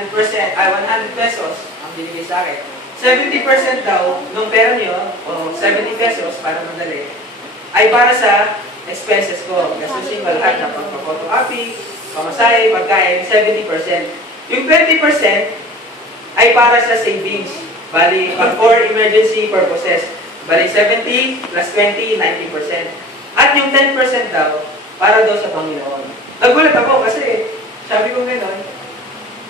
100%, 100 pesos ang binigay sa akin. 70% daw, nung pera niyo, o 70 pesos para madali, ay para sa expenses ko. Gastusin ko lahat ng pagpapotocopy, pamasahe, pagkain, 70%. Yung 20% ay para sa savings. Bali, for emergency purposes. Bali, 70 plus 20, 90%. At yung 10% daw, para daw sa Panginoon. Nagulat ako kasi, sabi ko gano'n,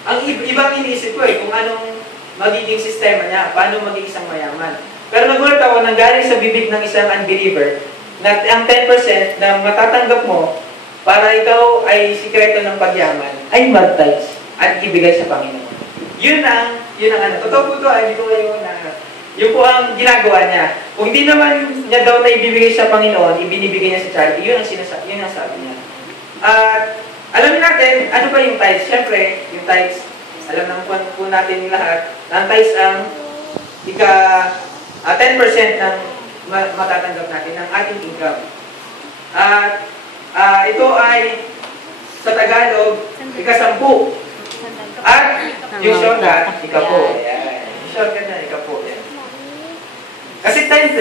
ang ibang iniisip ko kung anong magiging sistema niya, paano maging isang mayaman. Pero nagulat ako nang galing sa bibig ng isang unbeliever, na ang 10% na matatanggap mo para ikaw ay sikreto ng pagyaman, ay mag-tithes at ibigay sa Panginoon. Yun ang ano. Totoo po ito, hindi ko ngayon na yun po ang ginagawa niya. Kung hindi naman niya daw na ibibigay sa Panginoon, ibinibigay niya sa charity, yun ang sabi niya. At alamin natin, ano ba yung tithes? Siyempre, yung tithes, alam naman po natin yung lahat, ang tithes ang 10% ng matatanggap natin ng ating income. At ito ay sa Tagalog, ika-10. At yung shortcut, ika-po. Yung shortcut na ika-po. Kasi times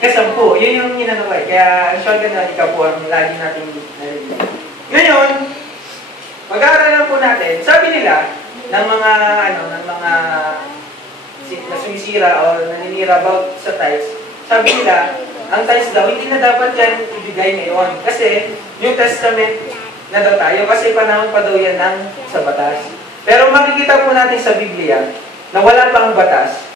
ika-10. Yun yung ginagawa. Kaya ang shortcut na ika-po ang lagi natin narinig. Ngayon, mag-aaralan po natin. Sabi nila, ng mga sumisira o naninira about sa tithes, sabi nila, ang tithes daw, hindi na dapat yan ibigay ngayon. Kasi, New Testament na daw tayo, kasi panahon pa daw yan ng sa batas. Pero makikita po natin sa Biblia na wala pang batas.